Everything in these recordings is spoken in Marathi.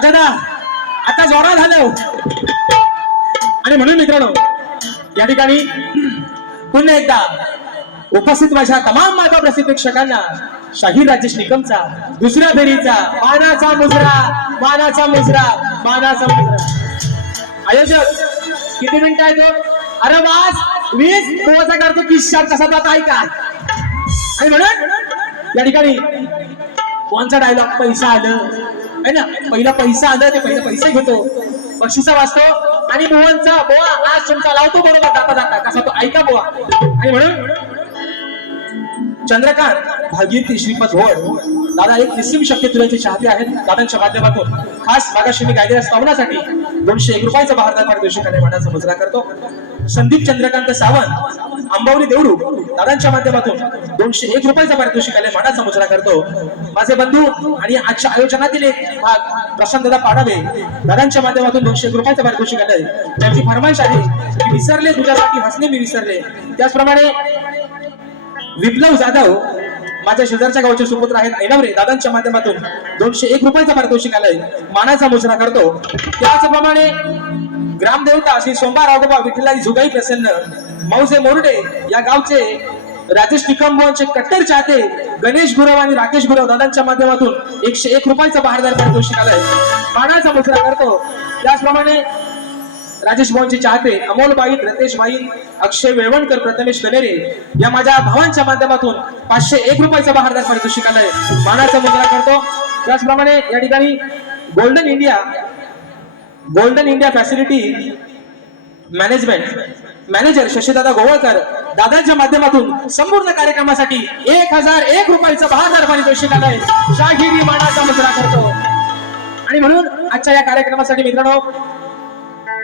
राजादा आता जोरा झालं आणि म्हणून मित्रांनो या ठिकाणी पुन्हा एकदा उपस्थित माझ्या तमाम माता प्रशिक्षकांना प्रेक्षकांना शाहीर राजेश निकमचा दुसऱ्या फेरीचा मानाचा मुजरा मानाचा मुजरा मानाचा मुजरा. आयोजक किती मिनिट आहे तो हो? अरे वास वीस कोवाचा करतो किस्सा कसा जात आहे का? आणि म्हणून या ठिकाणी कोणचा डायलॉग पैसा आलं? है ना? पहिला पैसा आला ते पहिला पैसे घेतो. बक्षिसा वाचतो आणि मोहनचा बोवा आज तुमचा लावतो बरोबर जाता जाता कसा तो ऐका बोवा. आणि म्हणून चंद्रकांत भागीरथी श्रीपद घोड दादा एक निस्सीम शक्य तुल्याचे चाहते आहेत? दादांच्या माध्यमातून. खास मागाशी मी गायलेल्या स्तवनासाठी दोनशे एक रुपयाचा बहारदार पारितोषिकाने मानाचा मुजरा करतो. संदीप चंद्रकांत सावंत अंबावली देवडू दादांच्या माध्यमातून दोनशे एक रुपयाचा पारितोषिकाने मानाचा मुजरा करतो. माझे बंधू आणि आजच्या आयोजनातील एक भाग प्रशांत दादा पाडावे दादांच्या माध्यमातून दोनशे एक रुपयाचा पारितोषिक आलंय त्यांची फरमाईश आहे विसरले तुझ्यासाठी हसणे मी विसरले. त्याचप्रमाणे विप्लव जाधव माझ्या शेजारच्या गावचे सुपुत्र आहेत ऐनवरे दादांच्या माध्यमातून दोनशे एक रुपयाचा पारितोषिक आलंय. मानाचा मोजरा करतो. त्याचप्रमाणे ग्रामदेवता श्री सोमबा राघोबा विठ्ठलाई झुगाई प्रसन्न मौजे मोरडे या गावचे राजेश निकमभुवांचे कट्टर चाहते गणेश गुरव आणि राकेश गुरव दादांच्या माध्यमातून एकशे एक रुपयाचा बहारदार पारितोषिक आलंय. मानाचा मोजरा करतो. त्याचप्रमाणे राजेश भाऊंचे चाहते अमोल रतेशबाई रतेश अक्षय वेळवणकर प्रथमेश कनेरे या माझ्या भावांच्या माध्यमातून पाचशे एक रुपयाचा बहारदार पारितोषिक आलंय मानाचा मुद्रा करतो. त्याचप्रमाणे या ठिकाणी golden India golden India facility management manager Shashidada Govalkar दादांच्या माध्यमातून संपूर्ण कार्यक्रमासाठी एक हजार एक रुपयाचा बहारदार पारितोषिक आलंय शाहिरी मानाचा मुद्रा करतो. आणि म्हणून आजच्या या कार्यक्रमासाठी मित्रांनो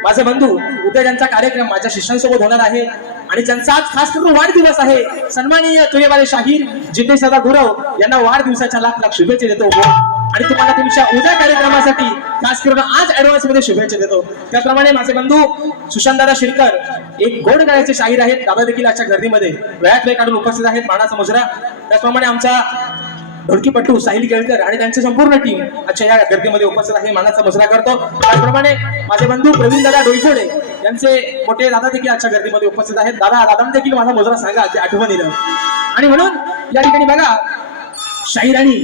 माझे बंधू उद्या ज्यांचा कार्यक्रम माझ्या शिष्यांसोबत होणार आहे आणि त्यांचा आज खास करून वाढदिवस आहे सन्माननीय तुयवाले शाहीर जितेश दादा गुरव यांना वाढदिवसाच्या लाख लाख शुभेच्छा देतो. आणि तुम्हाला तुमच्या उद्या कार्यक्रमासाठी खास करून आज ऍडव्हान्समध्ये शुभेच्छा देतो. त्याप्रमाणे माझे बंधू सुशांत दादा शिरकर एक गोड गायचे शाहीर आहेत दादा देखील आजच्या गर्दीमध्ये. वेळात वेळ काढून उपस्थित आहेत मानाचा मुजरा त्याचप्रमाणे आमच्या ढोलकीपटू साहिल केळकर आणि त्यांची संपूर्ण टीम आजच्या या गर्दीमध्ये उपस्थित आहे मानाचा मसरा करतो. त्याचप्रमाणे माझे बंधू प्रवीण दादा डोईफोडे यांचे मोठे दादा देखील आजच्या गर्दीमध्ये उपस्थित आहेत. दादा दादा देखील माझा मजुरा सांगा ते आठवणीनं. आणि म्हणून या ठिकाणी बघा शाहिराणी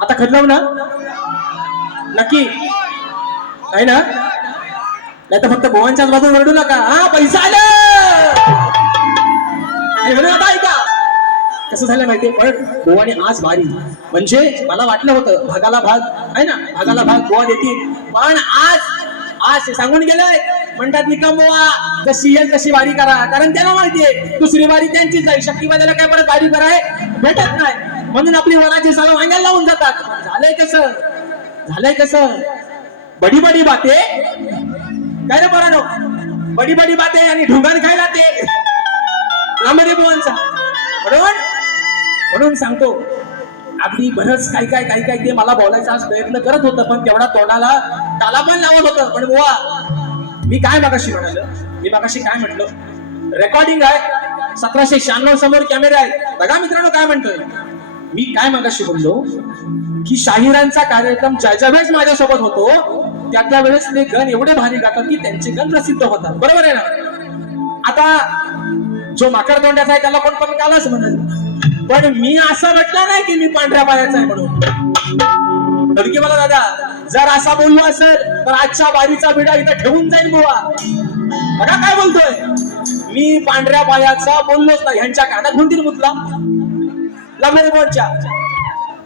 आता खदलव ना? नक्की. नाही ना? नाही तर फक्त गोवांच्याच बाजूला रडू नका. हा पैसा आलं! आणि म्हणून आता ऐका कसं झालं माहितीये? पण गोवाने आज वारी म्हणजे मला वाटलं होतं भागाला भाग आहे ना? भागाला भाग गोवा देतील. पण आज आज सांगून गेलंय. म्हणतात निकम बोवा जशी येईल तशी वारी करा. कारण त्यांना माहितीये दुसरी वारी त्यांचीच जाईल शक्तीमध्ये काय परत वारी कराय भेटत नाही. म्हणून आपली वराची सगळं वांग्याला लावून जातात. झालंय कसं? झालंय कसं? बडी बडी बाते. काय रे बरं बडी बडी बाते आणि ढुंगान खायला ते रामदेव बरोबर? म्हणून सांगतो अगदी बरंच काही काय काय काय ते मला बोलायचा आज प्रयत्न करत होतं पण तेवढा तोंडाला ताला पण लावत होतं. पण बुवा मी काय मागाशी म्हणाल? मी मागाशी काय म्हटलं? रेकॉर्डिंग आहे सतराशे शहाण्णव समोर कॅमेरा आहे. बघा मित्रांनो काय म्हणतोय. मी काय मागाशी बोललो? की शाहिरांचा कार्यक्रम ज्या ज्या वेळेस माझ्यासोबत होतो. त्या त्या वेळेस ते गण एवढे भारी गातात की त्यांचे गण प्रसिद्ध होतात. बरोबर आहे ना? आता जो माकड तोंड्याचा आहे त्याला कोण पण कालच म्हणेल? पण मी असं म्हटलं नाही की मी पांढऱ्या पायाचा आहे म्हणून. तर की मला दादा जर असा बोललो असेल तर आजच्या बारीचा बिडा इथं ठेवून जाईल बुवा. बघा काय बोलतोय. मी पांढऱ्या पायाचा बोललोच नाही ह्यांच्या कानात होतील मुतला. लागणारे बोनच्या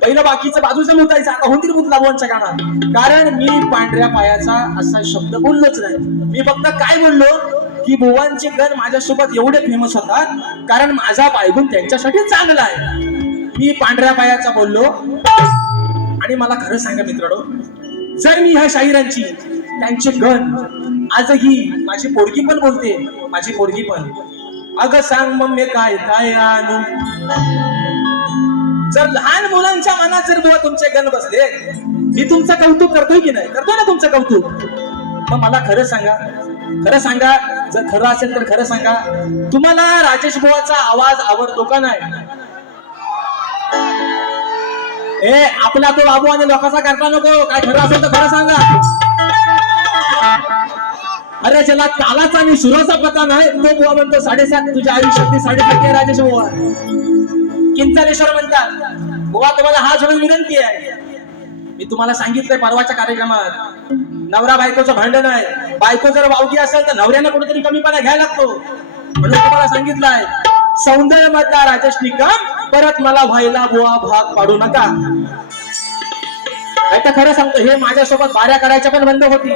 पहिलं बाकीचं बाजूचं मुतायचं आता होतील मुतला बोनच्या कानात. कारण मी पांढऱ्या पायाचा असा शब्द बोललोच नाही. मी फक्त काय बोललो की बुवांचे गण माझ्यासोबत एवढे फेमस होतात कारण माझा बायगुण त्यांच्यासाठी चांगला आहे. मी पांढऱ्या पायाचा बोललो. आणि मला खरं सांगा मित्रांनो जर मी ह्या शाहिरांची त्यांचे गण आजही माझी पोरगी पण बोलते माझी पोरगी पण. अगं सांग मग मी काय काय आणू? जर लहान मुलांच्या मनात जर बुवा तुमचे गण बसले मी तुमचं कौतुक करतोय की नाही? करतोय ना तुमचं कौतुक? मग मला खरं सांगा खरं सांगा जर खरं असेल तर खरं सांगा. तुम्हाला राजेश बुवाचा आवाज आवडतो का नाही? ए आपला तो बाबू आणि लोकांचा करता नको. काय खरं असेल तर खरं सांगा. अरे ज्याला तालाचा आणि सुराचा पता नाही तो बुवा म्हणतो साडेसात तुझ्या आयुष्यातली साडेसात आहे राजेश बुवा किंचालेश्वर म्हणतात बुवा तुम्हाला हा जोडून विनंती आहे. मी तुम्हाला सांगितलंय परवाच्या कार्यक्रमात. नवरा बायकोचं भांडण आहे. बायको जर वावगी असेल तर नवऱ्यानं कुठेतरी कमीपणा घ्यायला लागतो. म्हणून तुम्हाला सांगितलंय सौंदर्य मधला राजेश निकम परत मला व्हायला बुवा भाग पाडू नका. आता खरं सांगतो हे माझ्यासोबत बाऱ्या करायच्या पण बंद होती.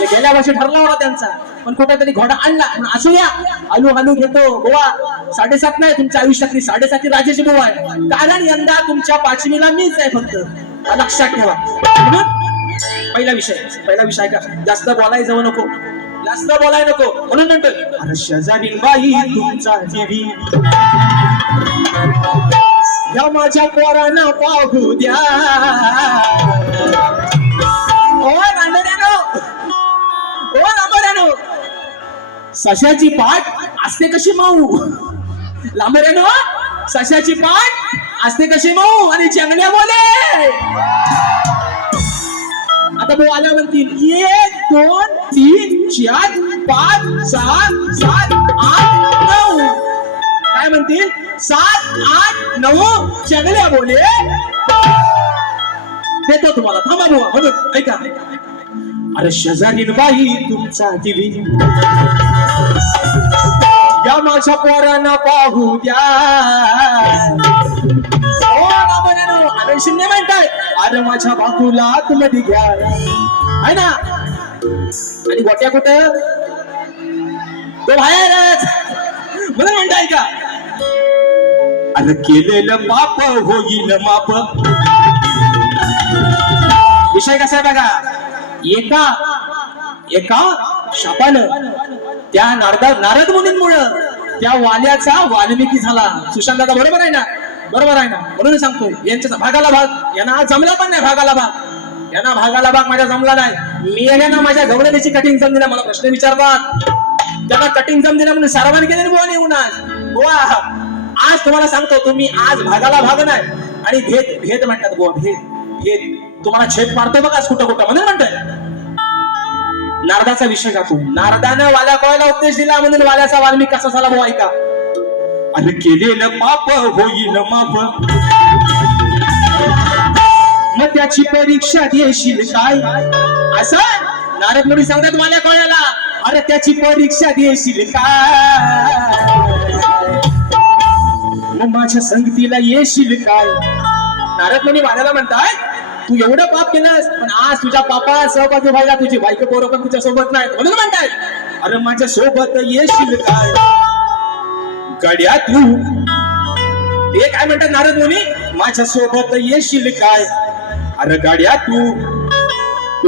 ते गेल्या वर्षी ठरला होता त्यांचा. पण कुठेतरी घोडा आणला. पण असू या हलू हलू घेतो. गोवा साडेसात नाही तुमच्या आयुष्यातली साडेसाती राजेश बुवा आहे. कारण यंदा तुमच्या पाचवीला मीच आहे फक्त. लक्षात ठेवा. पहिला विषय पहिला विषय का जास्त बोलाय जाऊ नको. जास्त बोलाय नको. म्हणून म्हणतोय अरे शेजारी बाई तुमचा जीवी. या माझ्या पोरांना पाहू द्या. ओ रांडऱ्यानो ओ लांबऱ्यानो. सशाची पाठ असते कशी माऊ? लांबऱ्यानो सशाची पाठ असते कशी माऊ? आणि चंगल्या बोले. आता भाऊ आल्या म्हणतील एक दोन तीन चार पाच सहा सात आठ नऊ. काय म्हणतील? सात आठ नऊ. चंगल्या बोले. देतो तुम्हाला. थांबा बुवा म्हणून ऐका. अरे शेजारी बाई तुमचा टीव्ही या माझ्या पोरांना पाहू द्या. ओ शिंदे म्हणताय अरे माझ्या बापूला आतमध्ये घ्या. आहे ना? आणि गोट्या कुठं? तो बाहेरच. म्हणून म्हणताय का? अरे केलेलं माप होईल माप. विषय कसा आहे बघा? एका एका शापानं त्या नारदा नारद मुनींमुळं त्या वाल्याचा वाल्मिकी झाला. सुशांत दादा बरोबर आहे ना? बरोबर आहे ना? म्हणून सांगतोय यांच्या भागाला भाग यांना आज जमला पण नाही भागाला भाग. यांना भागाला भाग माझ्या जमला नाही. मी यांना माझ्या गवळणीची कठीण जम दिला मला प्रश्न विचारतात. त्यांना कठीण जम दिला म्हणून सारवान केले बुवा येऊन आज? बुवा आज तुम्हाला सांगतो तुम्ही आज भागाला भाग नाही. आणि भेद भेद म्हणतात बुवा भेद भेद. तुम्हाला छेद मारतो बघा कुठं कुठं. म्हणून म्हणतोय. नारदाचा विषय का तू. नारदानं वाल्या कोयला उपदेश दिला म्हणून वाल्याचा वाल्मिक कसा झाला बुवा ऐका. अरे केलेलं पाप होईल माप. मग त्याची परीक्षा देशील काय? असं? नारद मुली सांगतात माझ्या कोणाला अरे त्याची परीक्षा देशील काय? माझ्या संगतीला येशील काय? नारद मुली वाल्याला म्हणताय तू एवढं पाप केलंस पण आज तुझ्या पापा सहभागी व्हायला तुझी बायको बरोबर तुझ्या सोबत नाही म्हणून म्हणताय अरे माझ्या सोबत येशील काय? गड्या तू ते काय म्हणतात नारद मुनी? माझ्या सोबत येशील काय? अरे गाड्या तू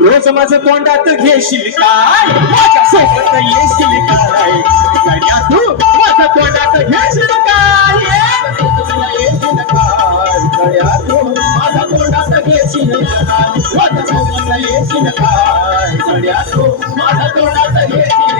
रोज माझं तोंडात घेशील काय? माझ्या सोबत येशील काय? गाड्या तू माझ्या तोंडात घेशील काय? येशील तू माझ्या तोंडात घेशील काय? माझ्या सोबत येशील काय? गड्या तू माझ्या तोंडात घेशील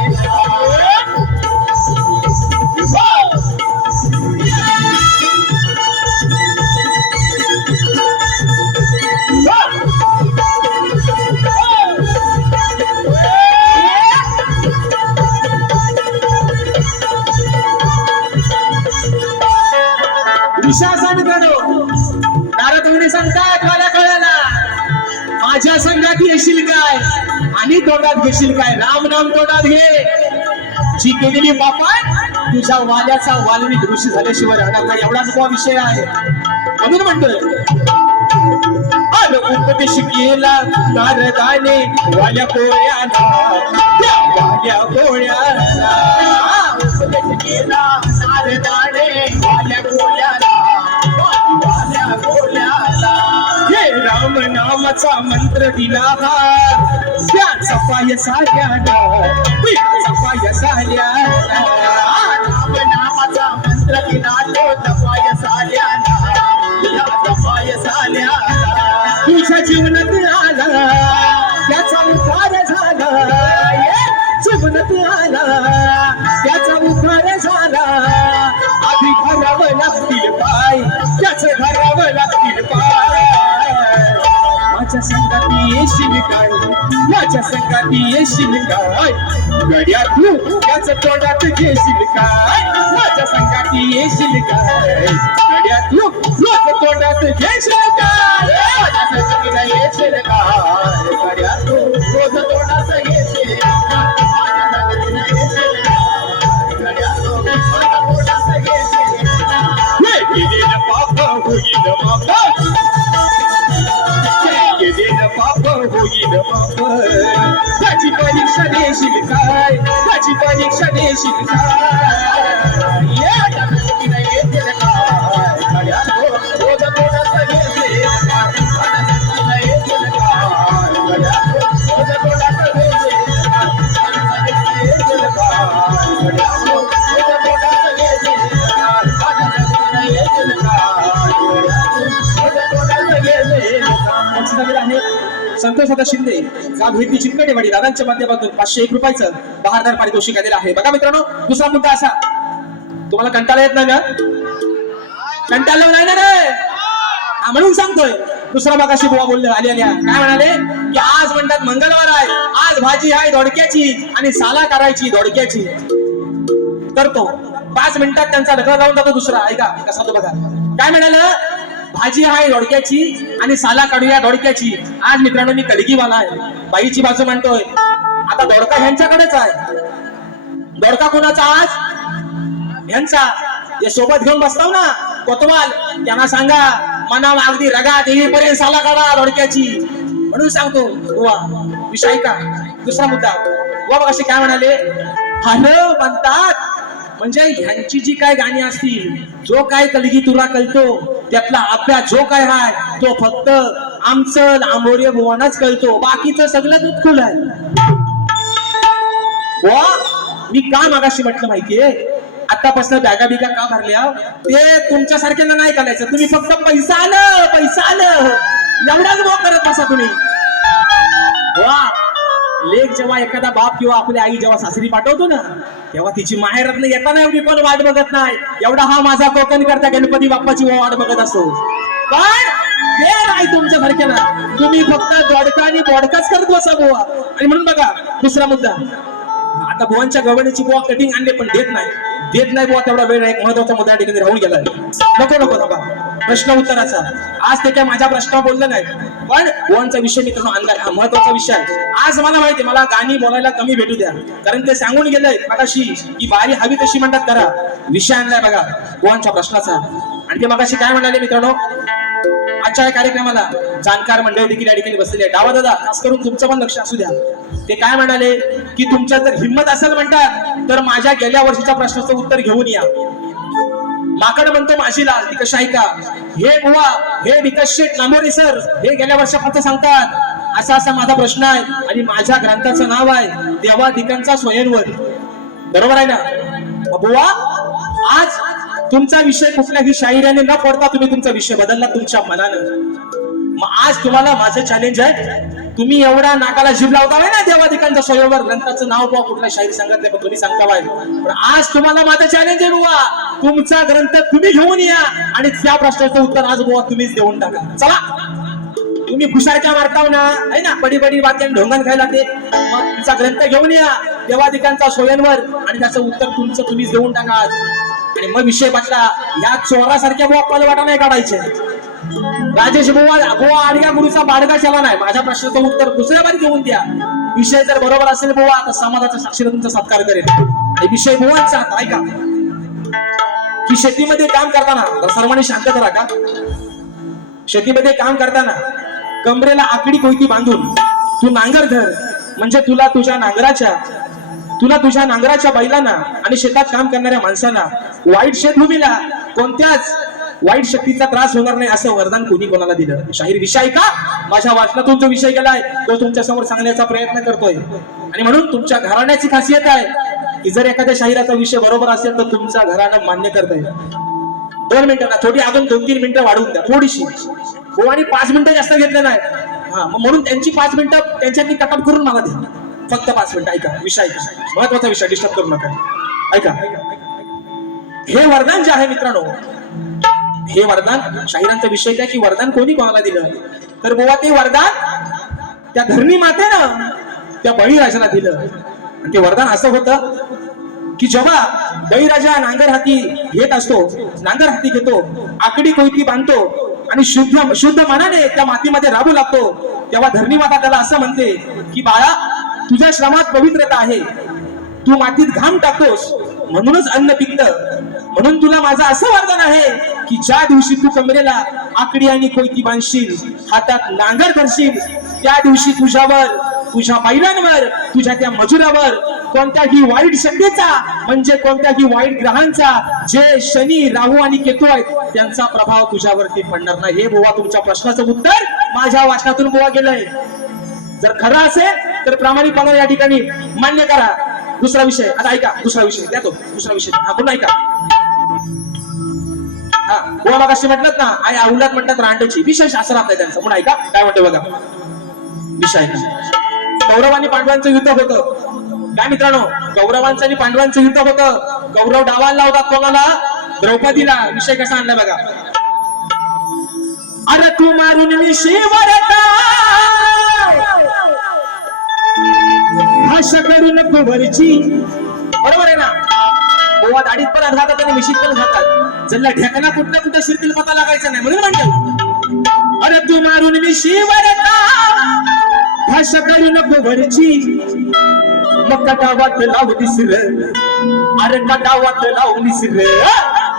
अंगात येशील काय? आणि तोंडात घेशील काय? राम नाम तोंडात घे. जी केलेली बापा तुझ्या वाल्याचा वाल्मिक ऋषी झाल्याशिवाय राहणार नाही. एवढाच तो विषय आहे. म्हणून म्हणतोय उपदेश केला नारदाने वाल्या कोळ्याला त्या वाल्या कोळ्याला उपदेश केला नारदाने वाल्या कोळ्याला राम नामाचा मंत्र दिला हा. त्याचा पाय साऱ्याला त्याचा पाय साऱ्याला राम नामाचा मंत्र दिला तो तपाय साऱ्याला त्याचा पाय साऱ्याला तुझ्या जीवनात आला. त्याचा उद्धार झाला. जीवनात आला. संगाती येशील काय माझ्या संगाती येशील काय गड्या तू त्याच तोंडात घेशील काय माझ्या संगाती येशील काय गड्या तू त्याच तोंडात घेशील काय माझ्या संगातीला येशील काय गड्या तू रोज तोंडात घेशील काय माझ्या संगातीला होईल त्याची परीक्षा देशील काय त्याची परीक्षा देशील काय संतोष शिंदे गाव चिंकटेवाडी दादांच्या माध्यमातून पाचशे एक रुपयाचं बहारदार पारितोषिक आलेलं आहे. बघा मित्रांनो दुसरा मुद्दा असा. तुम्हाला कंटाळा येत नाही ना कंटाळलं नाही. ना रे म्हणून सांगतोय. दुसरा मगाशी बुवा बोलले आले आल्या काय म्हणाले? की आज म्हणतात मंगळवार आहे. आज भाजी आहे धोडक्याची आणि साला करायची धोडक्याची करतो. पाच मिनिटात त्यांचा ढकला लावून जातो दुसरा. ऐका कसा तो बघा. काय म्हणाल? भाजी आहे धोडक्याची आणि साला काढूया धोडक्याची आज मित्रांनो मी कलगीवाला आहे. बाईची बाजू म्हणतोय आता दोडका ह्यांच्याकडेच आहे. दोडका कोणाचा आज? यांचा हे सोबत घेऊन बसताव ना कोतवाल. त्यांना सांगा मना अगदी रगात येईपर्यंत साला काढा धोडक्याची म्हणून सांगतो वा विषय का दुसरा मुद्दा. वा असे काय म्हणाले? हॅलो म्हणतात. म्हणजे ह्यांची जी काय गाणी असतील जो काय कलगी तुला कळतो त्यातला अभ्यास जो काय हाय तो फक्त आमचं लांबोरे भुवनच कळतो. बाकीचं सगळं दुखुल आहे. वा मी का मागाशी म्हटलं माहितीये? आतापासून बॅगा बिगा का भरल्या? ते तुमच्या सारख्यांना नाही करायचं. तुम्ही फक्त पैसा आलं पैसा आलं. एवढाच भाव करत बसा तुम्ही. वा लेख जेव्हा एखादा बाप किंवा आपली आई जेव्हा सासरी पाठवतो ना तेव्हा तिची माहेरात येताना एवढी कोण वाट बघत नाही. एवढा हा माझा कोकण करता गणपती बाप्पाची वाट बघत असतो. पण हे नाही तुमच्या सारख्याला. तुम्ही फक्त दोडका आणि बोडकाच करत बसा बुवा. आणि म्हणून बघा दुसरा मुद्दा. आता भुवनच्या गवळीची बुवा कटिंग आणले पण देत नाही. देत नाही बुवा तेवढा वेळ एक महत्त्वाचा मुद्दा ठिकाणी राहून गेला नको नको नका. प्रश्न उत्तराचा. आज ते काय माझ्या प्रश्न बोललं नाही. पण भुवनचा विषय मित्रांनो अंधार हा महत्त्वाचा विषय आहे. आज मला माहिती मला गाणी बोलायला कमी भेटू द्या. कारण ते सांगून गेलंय मगाशी की बारी हवी तशी म्हणतात करा. विषय आणलाय बघा भुवनच्या प्रश्नाचा. आणि ते मगाशी काय म्हणाले मित्रांनो? आजच्या या कार्यक्रमाला जाणकार मंडळी देखील या ठिकाणी बसलेली आहे डावा दादा खास करून तुमचं पण लक्ष असू द्या. ते काय म्हणाले? की तुमच्या जर हिंमत असेल म्हणतात तर माझ्या गेल्या वर्षीच्या प्रश्नाचं उत्तर घेऊन या. माकड म्हणतो माझी लाल ती कशा ऐका हे बुवा हे विकास शेठ सर हे गेल्या वर्षापासून सांगतात. असा असा माझा प्रश्न आहे आणि माझ्या ग्रंथाचं नाव आहे देवाधिकांचा स्वयंवर. बरोबर आहे ना? बुवा आज तुमचा विषय कुठल्याही शाहिराने न पडता तुम्ही तुमचा विषय बदलला तुमच्या मनानं. मग आज तुम्हाला माझं चॅलेंज आहे. तुम्ही एवढा नाकाला जीव लावताय ना देवाधिकांच्या स्वयंवर ग्रंथाचं नाव बुवा कुठल्या शाहीर सांगत पण तुम्ही सांगताय पण आज तुम्हाला माझं चॅलेंज आहे बुवा. तुमचा ग्रंथ तुम्ही घेऊन या आणि त्या प्रश्नाचं उत्तर आज बुवा तुम्हीच देऊन टाका. चला. तुम्ही खुशाच्या मारताव ना आहे ना बडी बडी वाक्य ढोंगण खायला ते. मग तुमचा ग्रंथ घेऊन या देवाधिकांचा सोयांवर आणि त्याचं उत्तर तुमचं तुम्हीच देऊन टाका आज. आणि मग विषय बसला या चोरासारख्या बुवा पलवाटा नाही काढायचे. राजेश बुवा बुवा आडग्या गुरुचा बाडगा चला नाही. माझ्या प्रश्नाचं उत्तर दुसऱ्या बारी घेऊन द्या. विषय जर बरोबर असेल बुवा तर समाजाच्या साक्षीला तुमचा सत्कार करेल. आणि विषय बुवांचा आता ऐका. की शेतीमध्ये काम करताना जरा सर्वांनी शांत राहा शेतीमध्ये काम करताना कमरेला आकडी कोयती बांधून तू नांगर धर. म्हणजे तुला तुझ्या नांगराच्या तुला तुझ्या नांगराच्या बैलांना आणि शेतात काम करणाऱ्या माणसांना वाईट शेतभूमीला कोणत्याच वाईट शक्तीचा त्रास होणार नाही असं वरदान कोणी कोणाला दिलं शाहीर विषय का? माझ्या वाचनातून जो विषय गेलाय तो तुमच्यासमोर सांगण्याचा प्रयत्न करतोय. आणि म्हणून तुमच्या घराण्याची खासियत आहे की जर एखाद्या शाहिराचा विषय बरोबर असेल तर तुमचा घराणं मान्य करता येईल दोन मिनिटं ना थोडी अजून दोन तीन मिनिटं वाढवून द्या थोडीशी. हो आणि पाच मिनिटं जास्त घेतले नाही. हा मग म्हणून त्यांची पाच मिनिटं त्यांच्यानी कटअप करून मला द्या. फक्त पाच मिनिटं ऐका विषय ऐका. महत्त्वाचा विषय डिस्टर्ब करू नका. ऐका. हे वरदान जे आहे मित्रांनो हे वरदान शाहिरांचा विषय काय की वरदान कोणी कोणाला दिलं? तर बुवा ते वरदान त्या धरणी मातेनं त्या बळीराजाला दिलं. आणि ते वरदान असं होतं की जेव्हा बळीराजा नांगर हाती घेत असतो नांगर हाती घेतो आकडी कोयती बांधतो आणि शुद्ध शुद्ध मनाने त्या मातीमध्ये राबू लागतो तेव्हा धरणी माता त्याला असं म्हणते की बाळा तुझ्या श्रमात पवित्रता आहे. तू मातीत घाम टाकतोस म्हणूनच अन्न पिकत. म्हणून तुला माझं असं वरदान आहे की ज्या दिवशी तू कमरेला आकडी आणि कोयती बांधशील हातात नांगर धरशील त्या दिवशी तुझ्यावर तुझ्या बैलांवर तुझ्या त्या मजुरावर कोणत्याही वाईट शक्तीचा म्हणजे कोणत्याही वाईट ग्रहांचा जे शनी राहू आणि केतू आहेत त्यांचा प्रभाव तुझ्यावरती पडणार नाही. हे बुवा तुमच्या प्रश्नाचं उत्तर माझ्या वाचनातून बुवा गेलंय. जर खरं असेल तर प्रामाणिकपणा या ठिकाणी मान्य करा. दुसरा विषय. आता ऐका दुसरा विषय. द्या तो दुसरा विषय. हा पुन्हा ऐका. हा बुवा मग असे म्हटलं ना आई औलाद म्हणतात रांडोची. विषय शास्त्र आपल्या त्यांचं. पुन्हा ऐका काय म्हणतो बघा. विषय. कौरव आणि पांडवांचं युद्ध होतं. काय मित्रांनो? कौरवांचं आणि पांडवांचं युद्ध होतं. कौरव डावाला लावतात कोणाला? द्रौपदीला. विषय कसा आणला बघा. अरे तू मारून मी शिवरता. आशा करू नको वरची बरोबर आहे ना? गोवा दाढीत पण घातात आणि मिशीत पण घातात जल्ला ढेकणा कुठल्या कुठं शिरतील पता लागायचा नाही म्हणून म्हणतो अरे तू मारून मी शिवरता भाषा करू नको वरची मग कटावात लावलीस दिसर अरे कटावात लावलीस दिसर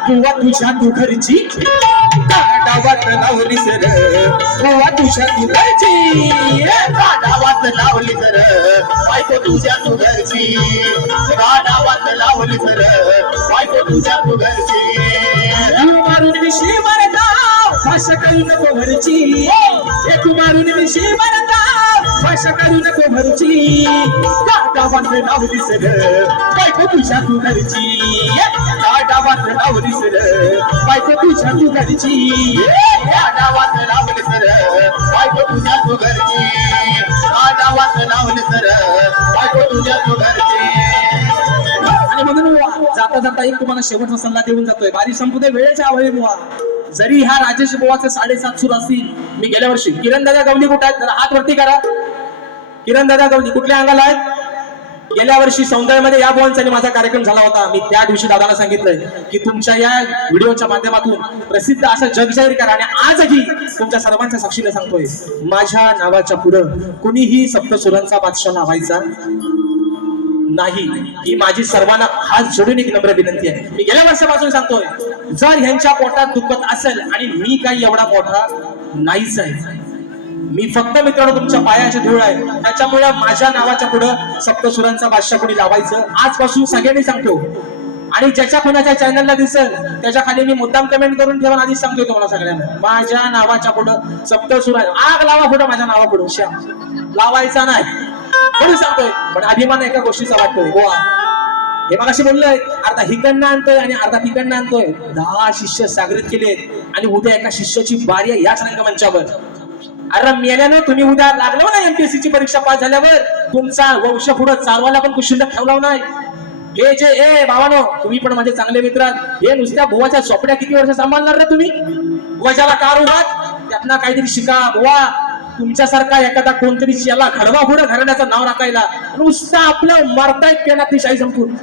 किंवा तुझ्या तू घरची कटावात लावलीस र किंवा तुझ्या तू घरची गाडावात लावली तर बायको तुझ्या तू घरची गाडावात लावली तर बायको तुझ्या तू घरची तू मारून मिशी मरता भाषा करू नको घरची. हे. तू मारून मिशी मरता भाषा करू नको घरची. गावात लावलीस र बायको तुझ्या तू घरची गावात लावलीस र बायको तुझ्या तू घरची गाडावात लावली तर बायको तुझ्या तू घरची गाडावात लावली तर बायको तुझ्या तू घरची आणि म्हणून बुवा, जाता जाता एक तुम्हाला शेवटचा सल्ला देऊन जातोय. बारी संपू दे वेळेच्या अवय बुवा. जरी ह्या राजेश बुवाचे साडेसात सूर असतील मी गेल्या वर्षी. किरण दादा गवली कुठे आहेत? जरा हात वरती करा. किरण दादा गवली कुठल्या अंगाला आहेत? गेल्या वर्षी सौंदर्यामध्ये या बुवांचा माझा कार्यक्रम झाला होता. मी त्या दिवशी दादाला सांगितलंय की तुमच्या या व्हिडिओच्या माध्यमातून प्रसिद्ध असं जग जाहीर करा आणि आजही तुमच्या सर्वांच्या साक्षीने सांगतोय माझ्या नावाच्या पुढं कुणीही सप्तसुरांचा बादशाह लावायचा नाही. ही माझी सर्वांना हात जोडून एक नम्र विनंती आहे. मी गेल्या वर्षापासून सांगतोय जर ह्यांच्या पोटात दुखत असेल आणि मी काही एवढा मोठा नाहीच आहे. मी फक्त मित्रांनो तुमच्या पायाचे धूळ आहे. त्याच्यामुळे माझ्या नावाच्या पुढं सप्तसुरांचा बादशाह कोणी लावायचं? आजपासून सगळ्यांनी सांगतो. आणि ज्याच्या कोणाच्या चॅनलला दिसेल त्याच्याखाली मी मुद्दाम कमेंट करून ठेवा आधीच सांगतोय तुम्हाला सगळ्यांना. माझ्या नावाच्या पुढं सप्तसुरा आग लावा पुढं माझ्या नावा पुढं श्याम. लावायचा नाही. म्हणून सांगतोय पण अभिमान एका गोष्टीचा वाटतोय गोवा हे मग अशी बोललोय अर्धा हिकडनं आणतोय आणि अर्धा तिकडनं आणतोय. दहा शिष्य सागरित केलेत आणि उद्या एका शिष्याची बारी आहे याच रंगमंचावर. अरे मेल्यानं तुम्ही उद्या लागलो ना एमपीएससी ची परीक्षा पास झाल्यावर? तुमचा वंश पुढे चालवायला पण कुशिंड ठेवला नाही हे जे ए भावानो तुम्ही पण माझे चांगले मित्र हे नुसत्या भुवाच्या चोपड्या किती वर्ष सांभाळणार रे तुम्ही? बुवाच्याला कार उभात त्यातनं काहीतरी शिका भुवा तुमच्यासारखा एखादा कोणतरी याला घडवा पुढे घराण्याचं नाव राखायला नुसतं आपलं मरतायत पेनात ती शाही संपून.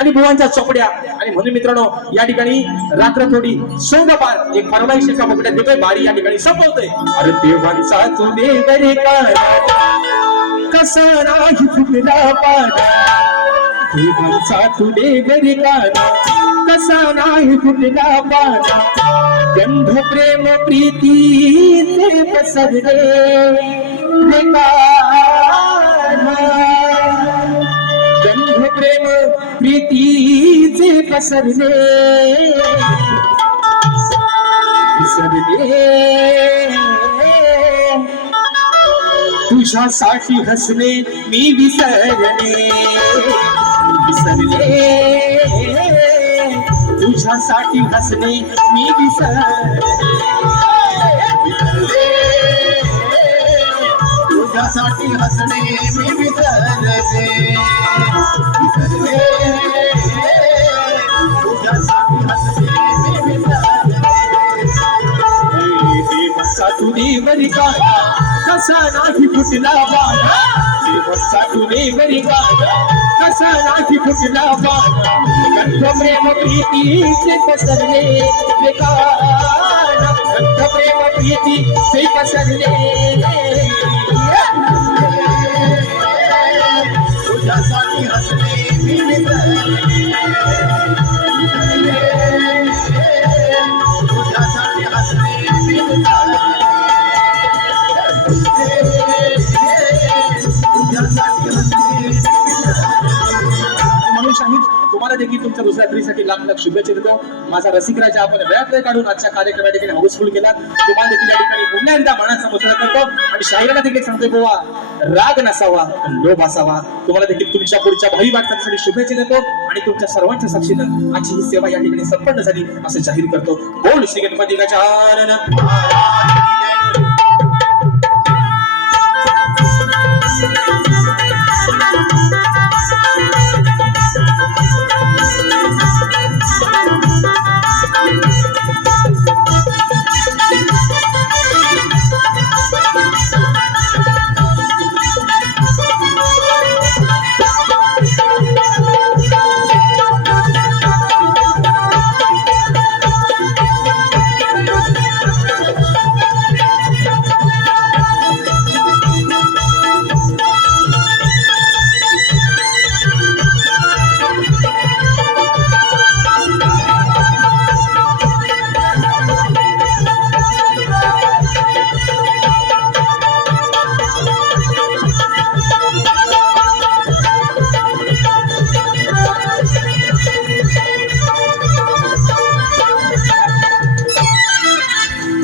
आणि बुवांच्या चोपड्या. आणि म्हणून मित्रांनो या ठिकाणी रात्र थोडी सोंगपार एक फरमाईश एका बोकड्यात देतोय बारी या ठिकाणी संपवतोय. अरे देवांचा तू देवरे कसा नाही फुटला पाना देवांचा तू देवरे कसा नाही फुटला पाना गंध प्रेम प्रीतीचे पसरले गंध प्रेम प्रीतीचे पसरले पसरले तुझ्यासाठी हसले मी विसरले. विसरले तुझ्यासाठी हसणे मी विसरले तुझ्यासाठी हसणे मी विसरले तुझ्यासाठी हसणे मी विसरले तुझी बरी का कसा नाही फुटला बाणा जीवन साठुनी बरी काढा कसा नाही फुटला बाणा कंठ प्रेम प्रीतीचे पसरले बेकाना कंठ प्रेम प्रीती ते देखील तुमच्या दुसऱ्या फ्रीसाठी लाख लाख शुभेच्छा देतो. माझा रसिकराजा आपण वेळात वेळ काढून आजच्या कार्यक्रमा ठिकाणी हाऊसफुल केला. तुम्हाला देखील या ठिकाणी पुन्हा एकदा मनाचा मोसळा करतो. आणि शाहिराला देखील सांगतो गोवा राग नसावा लोभ असावा. तुम्हाला देखील तुमच्या पुढच्या भावी वाटचालीसाठी शुभेच्छा देतो. आणि तुमच्या सर्वांच्या साक्षीनं आजची ही सेवा या ठिकाणी संपन्न झाली असं जाहीर करतो. बोल Shri Ganpati Gajanan. Thank you. Thank you.